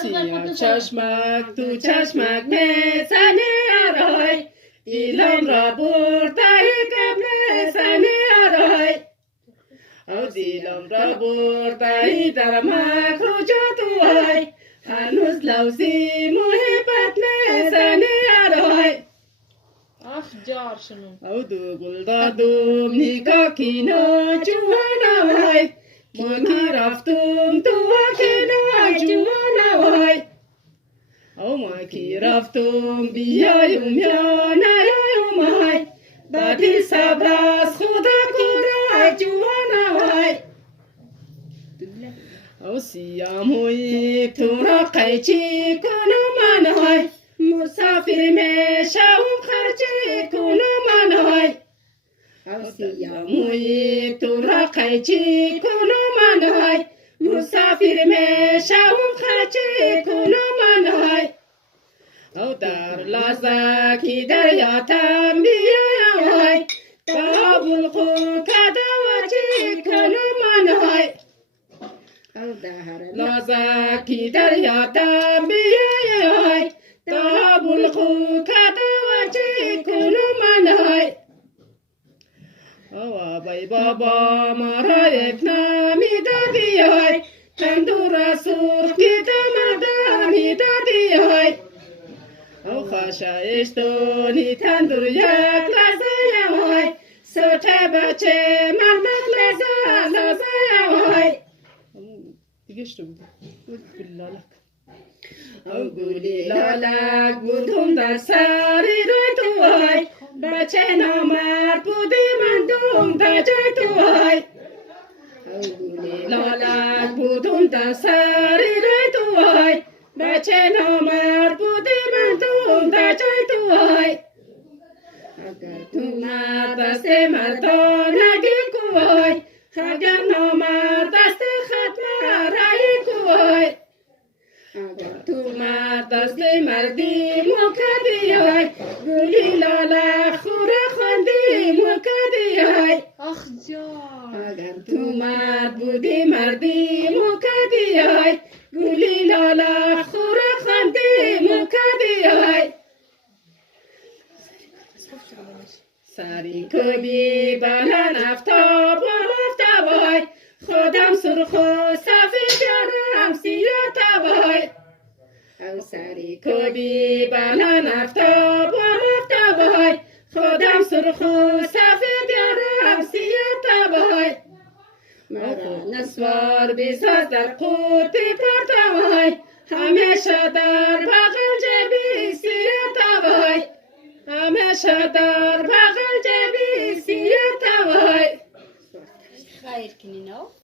سیاه چشمک تو چشمک میزنی آرای دیلم را برده قبل زنی آرای او دیلم را برده در مکرو جادوهای هنوز لوزی محبت میزنی آرای آخ جار شنو او دو گل دادم نگاه کینا جوانا وای من کی رفتم تو کینا جوانا وای او ما کی رفتم بیایم یا نیایم وای بعدی صبر از خدا کره جوانا وای او سیاموی تو را قیچی کنم من وای مسافر میشم خرچی کنم من وای او سیاموی تو را قیچی کنم من وای مسافر میشم خرچی کنم من وای او در لحظه دریاتم بیایم وای کابل خو کدوچی کنم من وای او در لحظه دریاتم بیایم وای کابل خو کدوچی کنم من وای او بای بابا ما را یک نامی دادی وای تندور سرخ مرده دادی وای او خشایشتونی تندور یک لحظه وای سوچه بچه مرمک لحظه وای دیگه اشتو بود بلالک او گولی لالک بودم در سری روی تو وای بچه نامرد بودی من دوم در جای تو وای او گولی لالک بودم در سری روی تو وای بچه نامرد بودی من دوم در جای تو وای اگر تو مرد دست مردان نگی کوای اگر نامرد دست ختم رایی کوای اگر تو مرد دست مردی مکدی های گلی لاله خوره خوندی مکدی های آخ جار اگر تو مرد بودی مردی مکدی های گلی لاله خوره خوندی مکدی های سری کبی بلن افتاب های خودم سرخ و سفید دارم سیاه تبای او سری کبی بلن افتاب های خودم سرخ و سفید دارم سیاه تبای مرا نسوار بساز در قوطی پرتوای همیشه در بغل جبی سیاه تبای همیشه در بغل جبی سیاه تبای خیر کنی نو